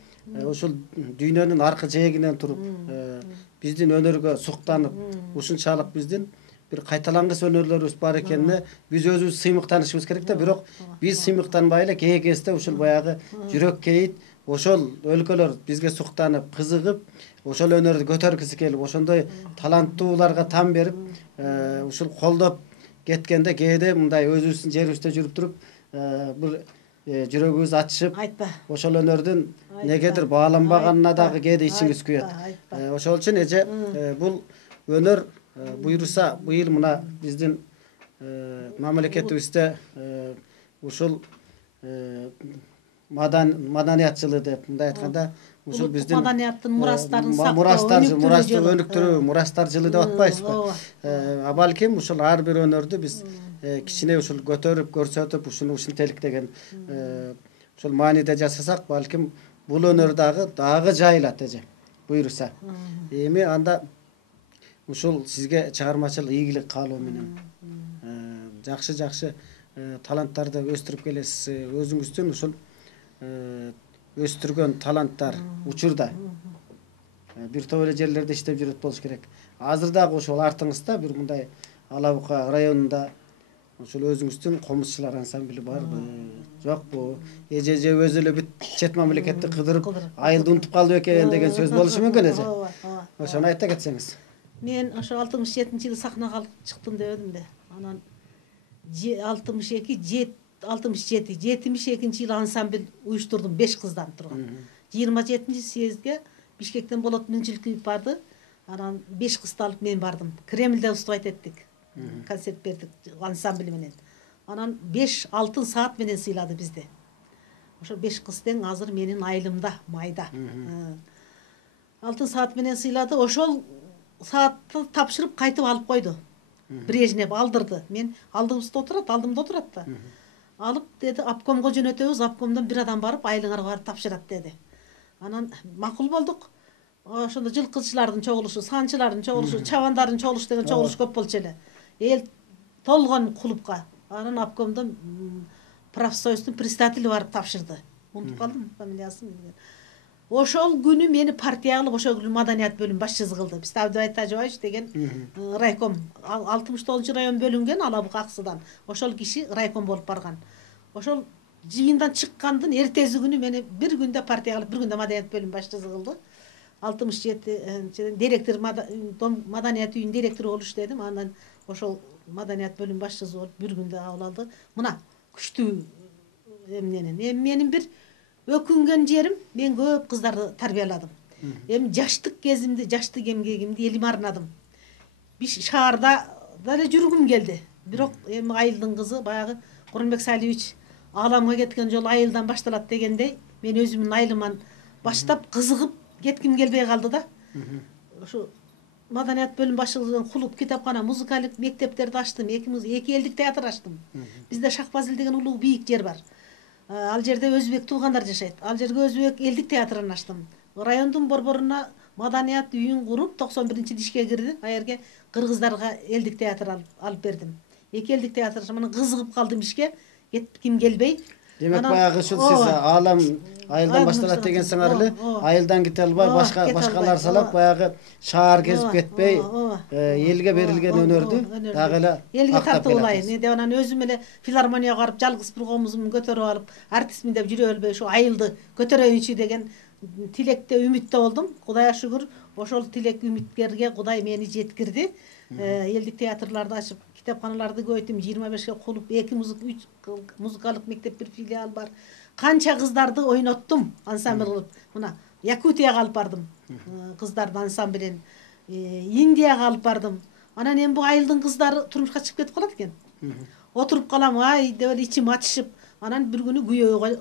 ушул дүйнөнүн аркы жээгинен туруп биздин өнөргө суктанып, ушунчалык биздин бир кайталангыс өнөрлөрүбүз бар экенине биз өзүбүз сыймыктанышыбыз керек да. Бирок биз сыймыктанбай эле кээ кезде ушул баягы жүрөк кейит, ошол өлкөлөр бизге суктанып, кызыгып, ошол өнөрдү көтөргүсү келип, ошондой таланттууларга там берип, ушул колдоп кеткенде кээде мындай өзүбүздүн жерибизде жүрүп туруп бир жүрөгүбүз ачышып, ошол өнөрдүн негедир бааланбаганына дагы кээде ичиңиз күйөт. Ошол үчүн эже бул өнөр буйруса быйыл мына биздин мамлекетибизде ушул маданият жылы деп мындай айтканда, ушул биздин маданияттын мурастарын сактоо, өнүктүрүү, мурастар жылы деп атпайбызбы? Балким ушул ар бир өнөрдү биз кичине ушул көтөрүп, көрсөтүп, ушуну ушинтелик деген ушул мааниде жасасак, балким бул өнөр дагы жайылат эже буйруса. Эми анда ушул сизге чыгармачыл ийгилик каалоо менен жакшы таланттарды өстүрүп келесиз. Өзүңүздүн ушул өстүргөн таланттар учурда бир топ эле жерлерде иштеп жүрөт болуш керек. Азыр дагы ошол артыңызда бир мындай Ала Бука районунда ушул өзүңүздүн комузчулар ансамбли барбы, жокпу? Эже өзү эле бүт чет мамлекетти кыдырып, айылды унутуп калды экен деген сөз болушу мүмкүн эже. Ошону айта кетсеңиз. Мен ошо 67-жылы сахнага чыктым деп эдим да. Анан 72-жылы ансамбль уюштурдум 5 кыздан турган. 27-ci съездге Бишкектен Болот Миңчилкиев барды. Анан 5 кызды алып мен бардым. Кремльде устубайт эттик. Концерт бердик ансамбль менен. Анан 5 алтын саат менен сыйлады бизди. Ошо 5 кыз тең азыр менин айылымда, майда. Алтын саат менен сыйлады. Ошол саатты тапшырып кайтып алып койду. Брежнев алдырды. Мен алдымда отурат да. Алып деди, обкомго жөнөтөбүз, обкомдон бир адам барып, айылыңарга барып тапшырат деди. Анан макул болдук. Ошондо жылкычылардын чогулушу, санчылардын чогулушу, чабандардын чогулушу деген чогулуш көп болчу эле. Эл толгон клубка. Анан обкомдон профсоюздун председатели барып тапшырды. Унутуп калдым фамилиясын. Ошол күнү мени партия кылып, ошол күнү маданият бөлүм башчысы кылды. Бизде Абдыбай Тажыбаевич деген райком 69 район бөлүнгөн Ала Бука Аксыдан. Ошол киши райком болуп барган. Ошол жыйындан чыккандын эртеси күнү мени бир күндө партия кылып, бир күндө маданият бөлүм башчысы кылды. 67 директор маданият үйүнүн директору болуп иштедим. Андан ошол маданият бөлүм башчысы болуп бир күндө кабыл алды. Мына күчтүү эмненен. Менин бир өкүнгөн жерим, мен көп кыздарды тарбияладым. Эми жаштык кезимди, жаштык эмгегимди элиме арнадым. Биш шаарда деле жүргүм келди. Бирок эми айылдын кызы баягы Курманбек Салиевич ааламга кеткен жол айылдан башталат дегендей, мен өзүмдүн айылыман баштап кызыгып кетким келбей калды да. Ошо маданият бөлүм башчылыгынан клуб, китапкана, музыкалык мектептерди ачтым. 2 элдик театр ачтым. Бизде Шахбазил деген улуу бийик жер бар. Ал жерде өзбек туугандар жашайт. Ал жерге өзбек элдик театрын ачтым. Райондун борборуна маданият үйүн куруп 91-ci ишке кирди. А жерге кыргыздарга элдик театр алып бердим. 2 элдик театр мына кызыгып калдым ишке. Кетким келбей. Демек баягы ушул сиз аалам айылдан башталат деген сыңар эле, айылдан кете албай башка нарсалап баягы шаар кезип кетпей, элге берилген өнөрдү дагы эле элге тартуулайын деп анан өзүм эле филармонияга барып жалгыз бир комузумду көтөрүп алып, артистмин деп жүрө албай ушу айылды көтөрөйүнчү деген тилекте, үмүттө болдум. Кудайга шүгүр, ошол тилек үмүткерге Кудай мени жеткирди. Элдик театрларды ачып, китапканаларды көбөйттүм. 25ке клуб, 2 музыкалык мектеп, бир филиал бар. Канча кыздарды ойноттум ансамбль кылып. Мына Якутияга алып бардым. Кыздарды ансамблен. Индияга алып бардым. Анан эми бу айылдын кыздары турмушка чыгып кетип калат экен. Отуруп калам, ай деп эле ичим ачышып, анан бир күнү күйөөгө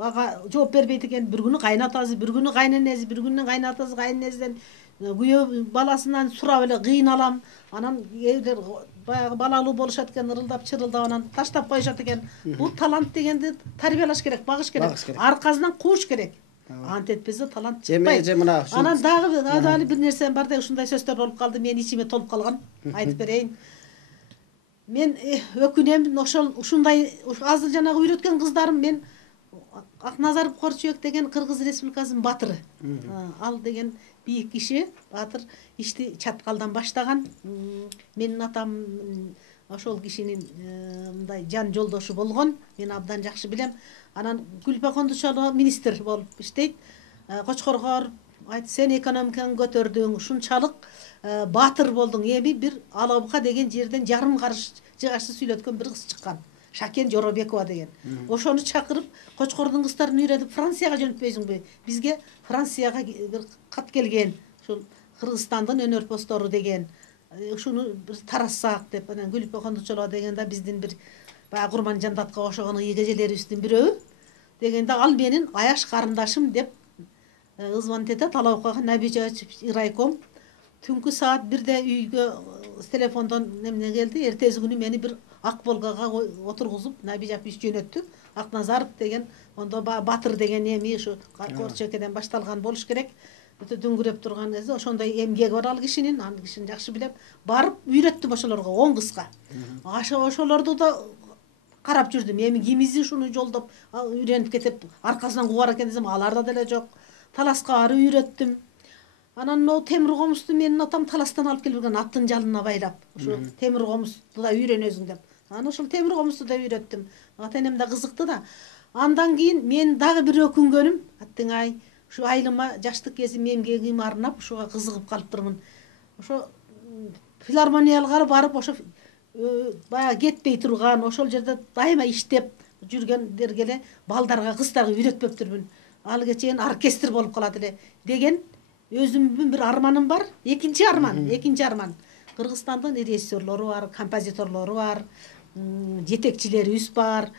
ага жооп бербейт экен. Бир күнү кайнатасы, бир күнү кайненеси, бир күнү кайнатасы кайненесинен күйөө баласынан сурап эле кыйналам. Анан кээбир баягы балалуу болушат экен, ырылдап чырылдап анан таштап коюшат экен. Бул талант дегенди тарбиялаш керек, багыш керек, аркасынан кууш керек. Ант этпесе талант чыкпайт. Анан дагы бир нерсе бар да, ушундай сөздөр болуп калды, мен ичиме толуп калган. Айтып берейин. Мен өкүнөм, ошол ушундай азыр жанагы үйрөткөн кыздарым, мен Акназаров Корчубек деген Кыргыз Республикасынын батыры. Ал деген бийик киши, батыр, ишти чаткалдан баштаган. Менин атам ошол кишинин мындай жан жолдошу болгон. Мен абдан жакшы билем. Анан Гүлпа Кондучалова министр болуп иштейт. Кочкорго барып, айт, сен экономиканы көтөрдүң, ушунчалык батыр болдуң. Эми бир Алабука деген жерден жарым карыш жыгачты сүйлөткөн бир кыз чыккан. Шакен Жоробекова деген. Ошону чакырып, Кочкордун кыздарын үйрөтүп Францияга жөнөтпөйсүңбү? Бизге Францияга бир кат келген. Ушул Кыргызстандын өнөрпоздору деген. Ушуну бир тарассак деп, анан Гүлпа Кондучалова деген да биздин бир баягы Курман Жандатка окшогон ийгежелерибиздин бирөө дегенде, ал менин аяш карындашым деп звонить этет Алабукага, Набижевич райком. Түнкү саат 1-де үйгө телефондон немне келди. Эртеси күнү мени бир ак волгага отургузуп Набижевич жөнөттү. Акназаров деген, ондо батыр деген эми ушу Корчекеден башталган болуш керек. Өтө дүңгүрөп турган кезде ошондой эмгеги бар ал кишинин, ал кишини жакшы билем. Барып үйрөттүм ошолорго 10 кызга. Ошолорду да карап жүрдүм. Эми кимизи ушуну жолдоп үйрөнүп кетип аркасынан кууар экен десем, аларда деле жок. Таласка барып үйрөттүм. Анан но темир комузду менин атам таластан алып келип келген, аттын жалына байлап. Ушу темир комузду да үйрөнөсүң деп. Анан ошол темир комузду да үйрөттүм. Ата-энем да кызыкты да. Андан кийин мен дагы бир өкүнгөнүм, аттыңай, ушу айылыма жаштык кезим эмгегим арнап ушуга кызыгып калыптырмын. Ошо филармонияларга барып, ошо баягы кетпей турган, ошол жерде дайыма иштеп жүргөндөргө эле балдарга, кыздарга үйрөтпөптүрмүн. Ал чейин оркестр болуп калат эле деген өзүмдүн бир арманым бар. Экинчи арман. Кыргызстандын режиссерлору бар, композиторлору бар, жетекчилерибиз бар.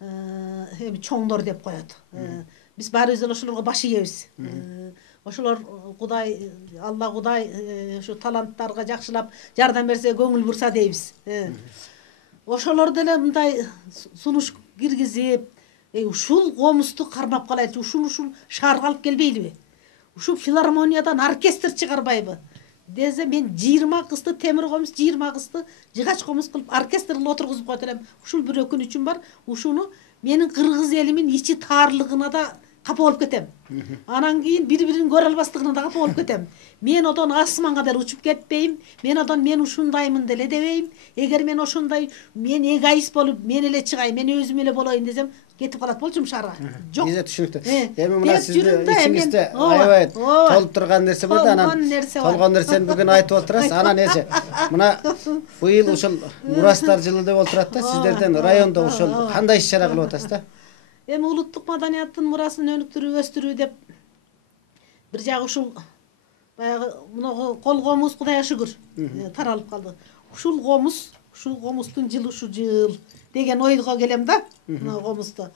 Эми чоңдор деп коет. Биз баарыбыз эле ошолорго баш ийебиз. Ошолор Кудай, Алла Кудай ушу таланттарга жакшылап жардам берсе, көңүл бурса дейбиз. Ошолор деле мындай сунуш киргизип, ушул комузду кармап калайлычы, ушул шаарга алып келбейлиби? Ушул филармониядан оркестр чыгарбайбы? Десе мен 20 кызды темир комуз, 20 кызды жыгач комуз кылып оркестрге отургузуп коет элем. Ушул бир өкүнүчүм бар. Ушуну менин кыргыз элимин ичи таарлыгына да капа болуп кетем. Анан кийин бири-бирин көрө албастыгына да капа болуп кетем. Мен одон асманга деле учуп кетпейм. Мен ушундаймын деле дебейм. Эгер мен ошондой, мен эгоист болуп, мен эле чыгайын, мен өзүм эле болоюн десем, кетип калат болчумун шаарга. Жок. Бизе түшүнүктүү. Эми мына сиздин ичиңизде аябай толуп турган нерсе бар да, анан толгон нерсени бүгүн айтып отурасыз. Анан эже, мына быйыл ушул Мурастар жылы деп отурат да, сиздерден райондо ушул кандай иш-чара кылып атасыз да? Эми улуттук маданияттын мурасын өнүктүрүү, өстүрүү деп бир жагы ушул баягы мына кол комуз Кудайга шүгүр таралып калды. Ушул комуздун жылы ушу жыл деген ойго келем да, мына комузду.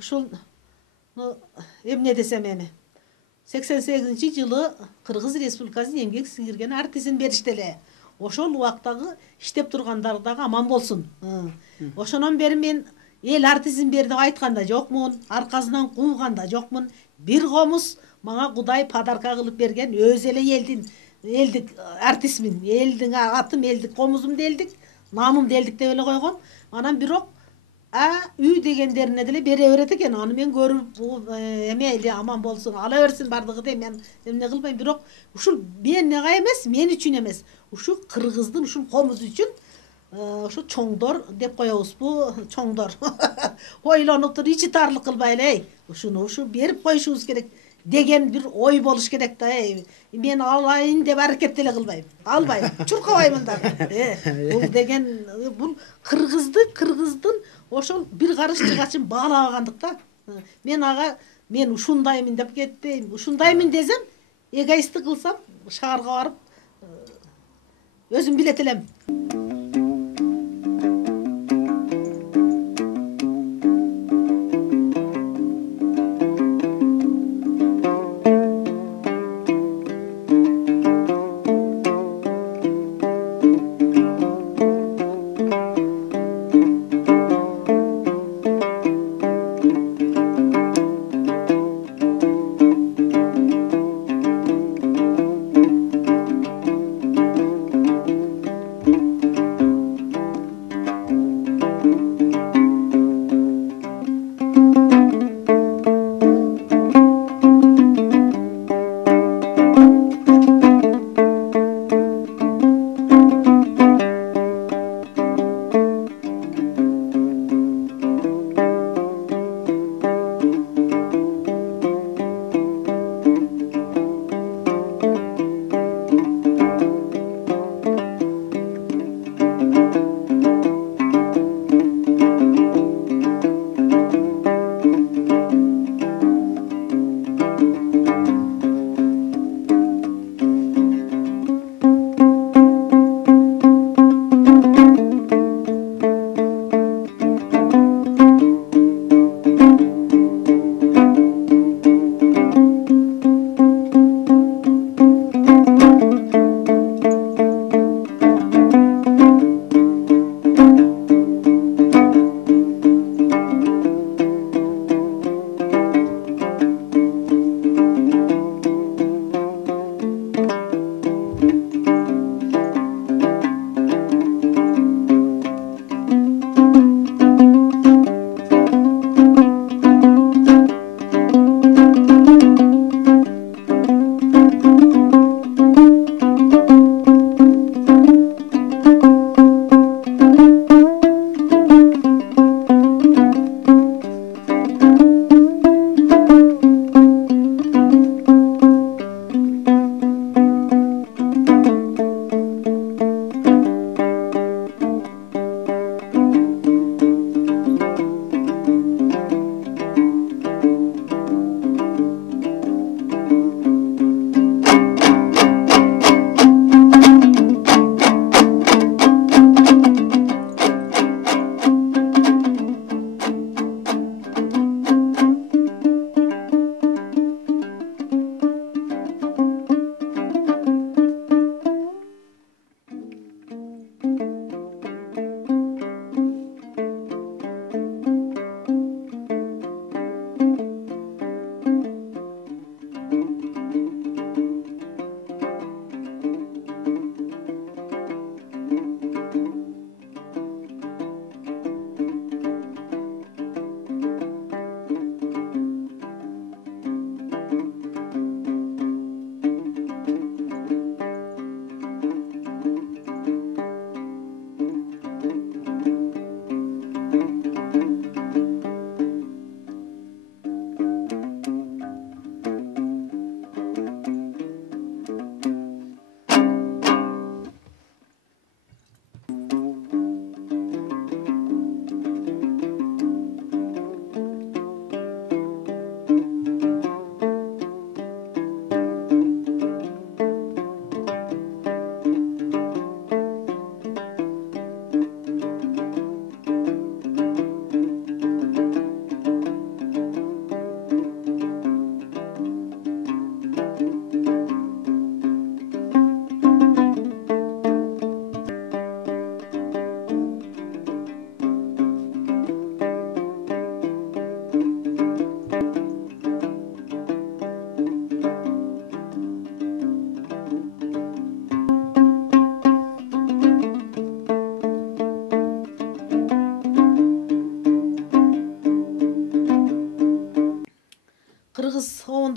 Ушул эмне десем эми 88-жылы Кыргыз Республикасынын эмгек сиңирген артизин беришти эле. Ошол убактагы иштеп тургандар дагы аман болсун. Ошонон бери мен эл артизин бер деп айткан да жокмун, аркасынан кууган да жокмун. Бир комуз мага Кудай подарка кылып берген, өз эле элдик артистмин. Элдин атым элдик, комузум элдик, намым элдик деп эле койгом. Анан бирок үй дегендерине деле бере берет экен. Аны мен көрүп, эме эле аман болсун, ала берсин бардыгы деп мен эмне кылбайм. Бирок ушул менга эмес, мен үчүн эмес. Ушул кыргыздын ушул комуз үчүн ошо чоңдор деп коебузбу, чоңдор. Ойлонуп туруп ичи таарлык кылбай эле, ушуну берип коюшубуз керек деген бир ой болуш керек да. Мен алайын деп аракет деле кылбайм. Албайм, чуркабаймын да. Бул деген бул кыргыздын ошол бир карыш жыгачын баалабагандык да. Мен ушундаймын деп кетпейм. Ушундаймын десем, эгоисттик кылсам, шаарга барып өзүм билет элем.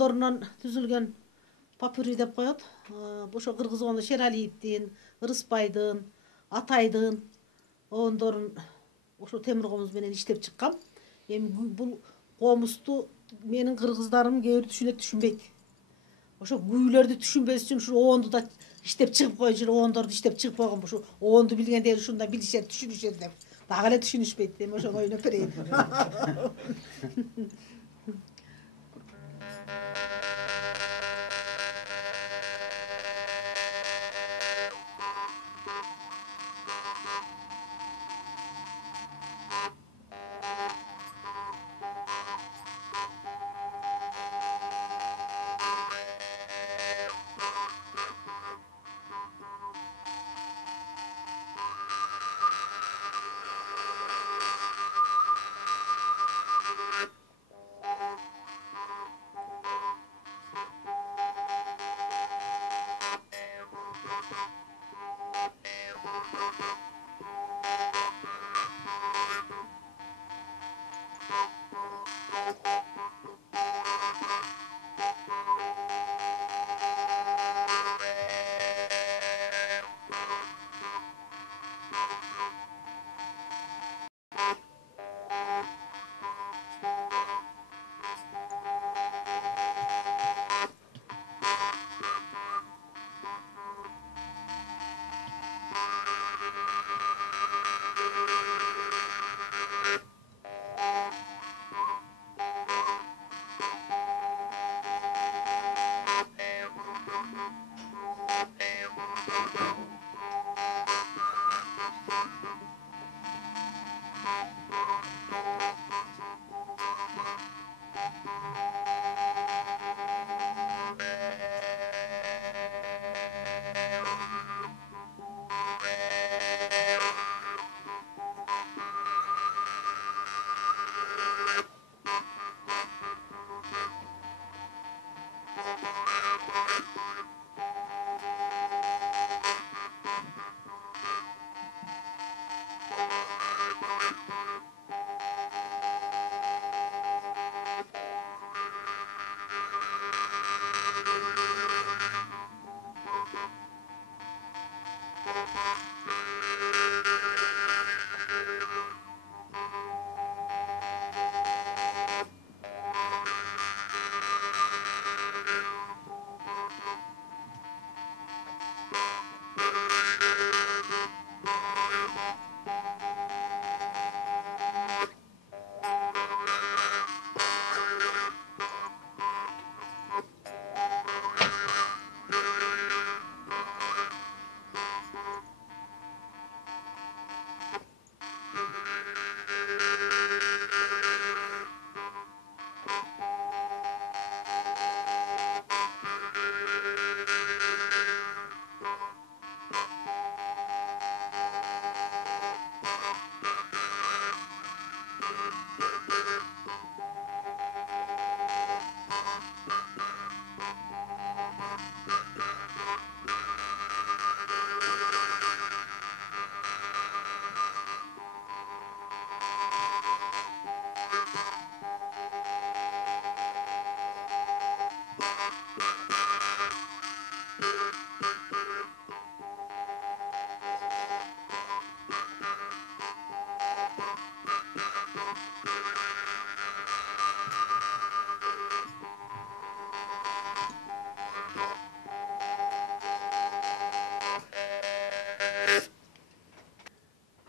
оңдорунан түзүлгөн папюри деп коет. Ошо Кыргызстанда Шералиевдин, Ырысбайдын, Атайдын оңдорун ошо темир комуз менен иштеп чыккам. Эми бул комузду менин кыргыздарым кээ бир түшүнөт, түшүнбөйт. Ошо күүлөрдү түшүнбөс үчүн ушу оонду да иштеп чыгып койчу, оондорду иштеп чыгып койгом. Ушу оонду билгендер ушунда билишет, түшүнүшет деп. Дагы эле түшүнүшпөйт. Эми ошону ойноп берейин.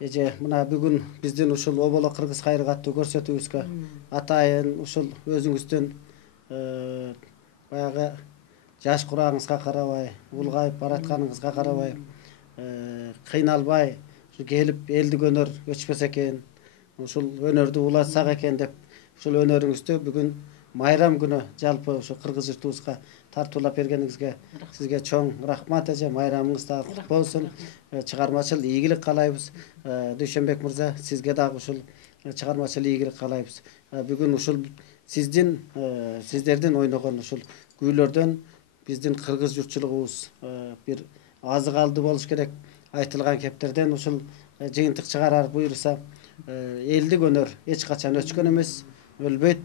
Эже мына бүгүн биздин ушул оболо кыргыз кайрыгы аттуу көрсөтүүбүзгө атайын ушул өзүңүздүн баягы жаш курагыңызга карабай, улгайып баратканыңызга карабай, кыйналбай келип элдик өнөр өчпөсө экен, ушул өнөрдү улантсак экен деп ушул өнөрүңүздү бүгүн майрам күнү жалпы ушу кыргыз журтубузга тартуулап бергениңизге сизге чоң рахмат эже. Майрамыңыз дагы кут болсун. Чыгармачыл ийгилик каалайбыз. Дүйшөнбек мырза, сизге дагы ушул чыгармачыл ийгилик каалайбыз. Бүгүн ушул сиздердин ойногон ушул күүлөрдөн биздин кыргыз журтчулугубуз бир азык алды болуш керек. Айтылган кептерден ушул жыйынтык чыгарар буйруса, элдик өнөр эч качан өчкөн эмес, өлбөйт.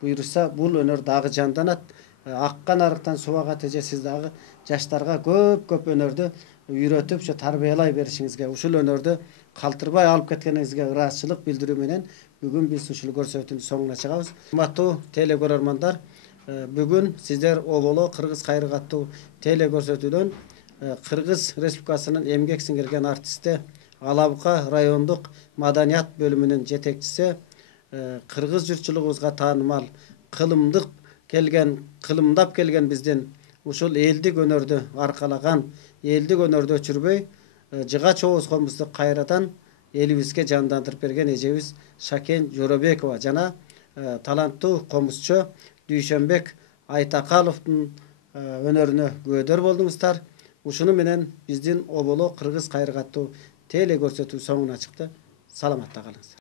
Буйруса бул өнөр дагы жанданат. Аккан арыктан субага теже сиз дагы жаштарга көп өнөрдү үйрөтүп, ошо тарбиялай беришиңизге, ушул өнөрдү калтырбай алып кеткениңизге ыраазычылык билдирүү менен бүгүн биз ушул көрсөтүүнүн соңуна чыгабыз. Урматтуу теле көрөрмандар, бүгүн сиздер оболо кыргыз кайрыгы аттуу теле көрсөтүүдөн Кыргыз Республикасынын эмгек сиңирген артисти, Алабука райондук маданият бөлүмүнүн жетекчиси, кыргыз журтчулугубузга таанымал кылымдап келген биздин ушул элдик өнөрдү аркалаган, элдик өнөрдү өчүрбөй, жыга чобузгонубузду кайрадан элибизге жандандырып берген эжебиз Шакен Жоробекова жана таланттуу комузчу Дүйшөнбек Айтакаловдун өнөрүнө күбөдөр болдуңуздар. Ушуну менен биздин оболо кыргыз кайрыгы аттуу теле көрсөтүү соңуна чыкты. Саламатта калыңыздар.